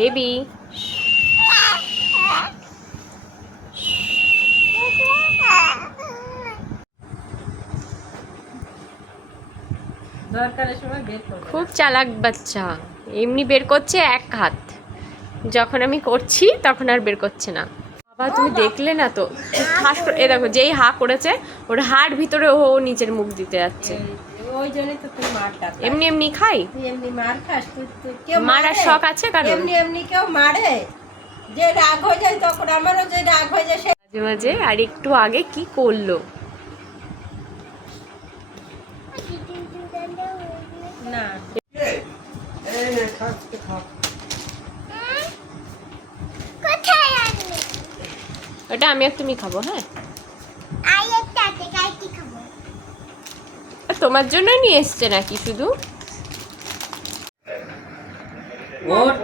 Baby দরকারের সময় বের করবে। খুব চালাক বাচ্চা, এমনি বের করছে এক হাত, যখন আমি করছি তখন আর বের করছে না। বাবা তুমি দেখলে না তো, ঠাস করে এ দেখো যেই হা করেছে ওর হাড় ভিতরে ও নিচের মুখ দিতে যাচ্ছে। ওই জন্যই তো তুই মারটা খাস। এমনি এমনি খাই, তুই এমনি মার খাস, তুই কেউ মারার মারে? শখ আছে কারণ? এমনি এমনি কেউ মারে? যে রাগ হয়ে যায় তখন আমারও যে রাগ হয়ে যায় সে মাঝে মাঝে। আর একটু আগে কি করলো, না। ওটা আমি আর তুমি খাবো। হ্যাঁ, তোমার জন্য নিয়ে এসছে নাকি শুধু? ওর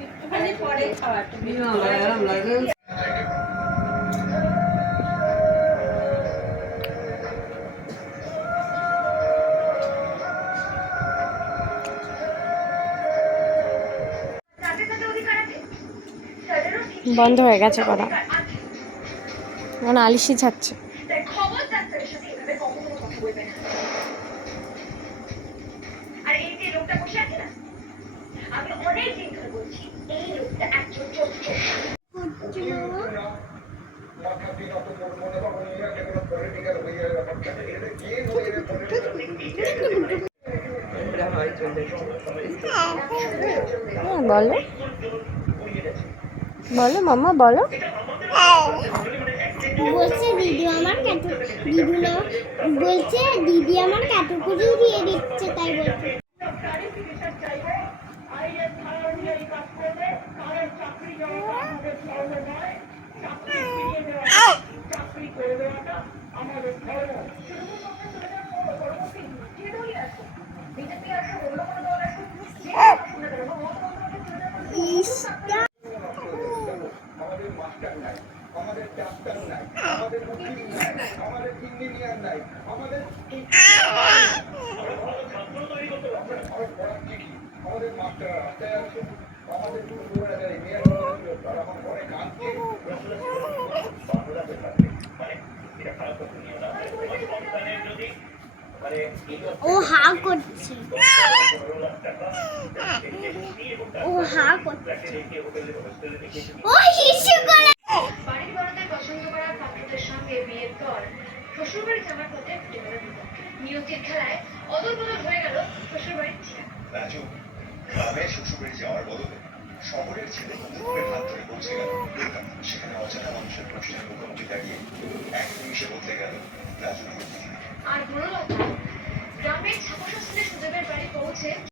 একটুখানি পরে খাওয়া তুমি। বন্ধ হয়ে গেছে করা, এখন আলিশি যাচ্ছে। হ্যাঁ বলো, বলো মাম্মা বলো। বলছে দিদি আমার দিদি বলছে দিদি আমার ক্যাটাগরি দিয়ে দিচ্ছে, তাই বলছে। ও হা করছে, ও হা করছে, ও হিসু করে। বাড়ির বড়দের পছন্দ করা পাত্রদের সঙ্গে বিয়ের পর শ্বশুরবাড়ি যাওয়ার পথে ফুটে গেল নিয়তির খেলায় অদল বদল হয়ে গেল শ্বশুরবাড়ির ছেলে। রাজু গ্রামে শ্বশুরবাড়ি যাওয়ার বদলে শহরের ছেলে বন্ধুদের হাত ধরে পৌঁছে গেল সেখানে অজানা মানুষের প্রশ্নের মুখোমুখি দাঁড়িয়ে এক নিমিষে বদলে গেল রাজু। আর বড় কথা, গ্রামের ছাপোষা ছেলে সুদেবের বাড়ি পৌঁছে